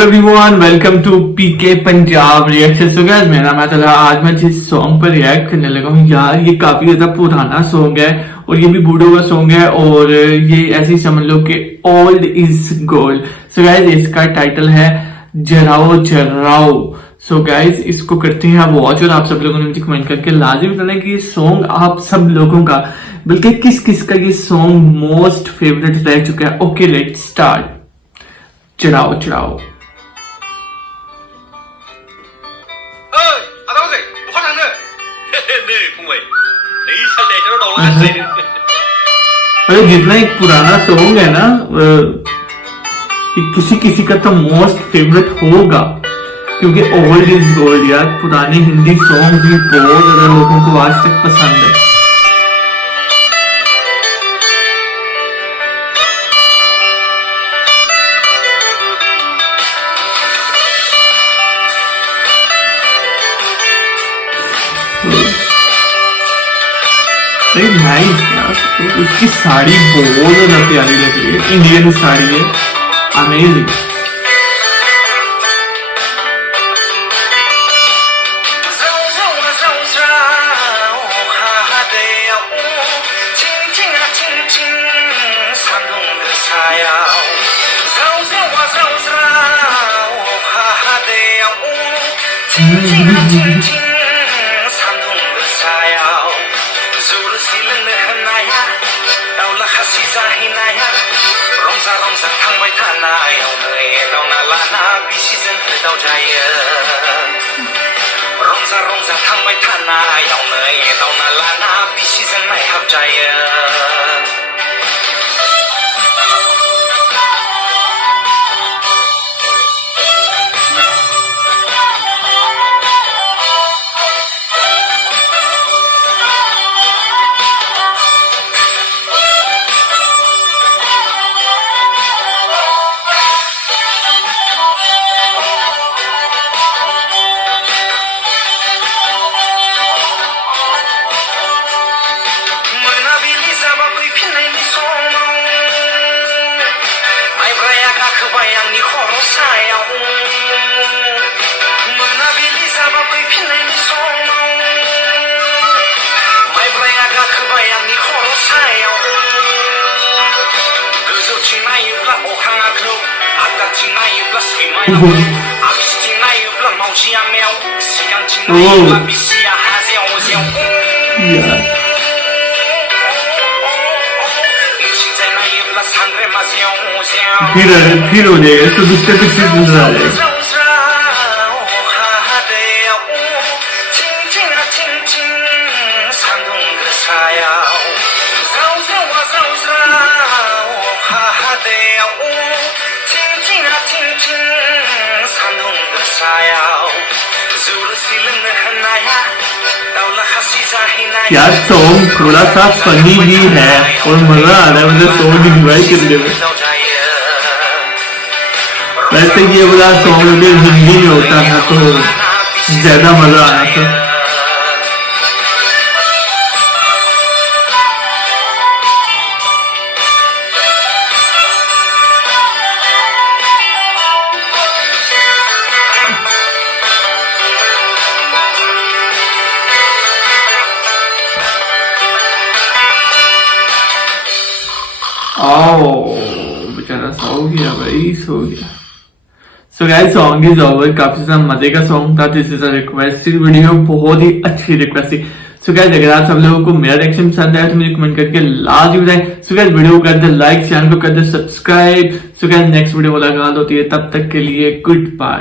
Everyone welcome to PK Punjab reaction. So guys मेरा नाम है। आज मैं जिस सॉन्ग पर रिएक्ट करने लगा हूँ यार, ये काफी ज्यादा पुराना सॉन्ग है और ये भी बूडो का सॉन्ग है और ये ऐसे ही समझ लो कि old is gold. So guys इसका टाइटल है जराओ। सो गाइस इसको करते हैं आप वॉच और आप सब लोगों ने मुझे कमेंट करके लाजिम बताना कि ये सॉन्ग आप सब लोगों का बल्कि किस किस का ये सॉन्ग मोस्ट फेवरेट रह चुका है। Okay let's start. जराओ अरे जितना एक पुराना सॉन्ग है ना, किसी किसी का तो मोस्ट फेवरेट होगा क्योंकि ओल्ड इज गोल्ड यार। पुराने हिंदी सॉन्ग भी बहुत ज्यादा लोगों को आज तक पसंद है। नाइस यार, उसकी साड़ी बहुत ज्यादा प्यारी लग रही है। इंडियन साड़ी है, अमेजिंग। फिर हो जाएगा तो दूसरे पीछे दूसरा आ जाएगा। यार सॉन्ग थोड़ा सा फनी भी है और मजा आ रहा है, मतलब सॉन्ग एंजॉय करने में। वैसे ये वाला सॉन्ग अगर हिंदी में होता था तो ज्यादा मजा आना था। बेचारा सो गया भाई, सो गया। So guys song is over. काफी ज्यादा मजे का सॉन्ग था। This is a requested video, बहुत ही अच्छी रिक्वेस्ट थी। सो गाइस अगर आप सब लोगों को मेरा रिएक्शन पसंद आया तो मुझे कमेंट करके लाजमी बताएं। सो गाइस वीडियो को कर दे लाइक, चैनल को कर दे subscribe. So guys next video मुलाकात होती है, तब तक के लिए गुड बाय।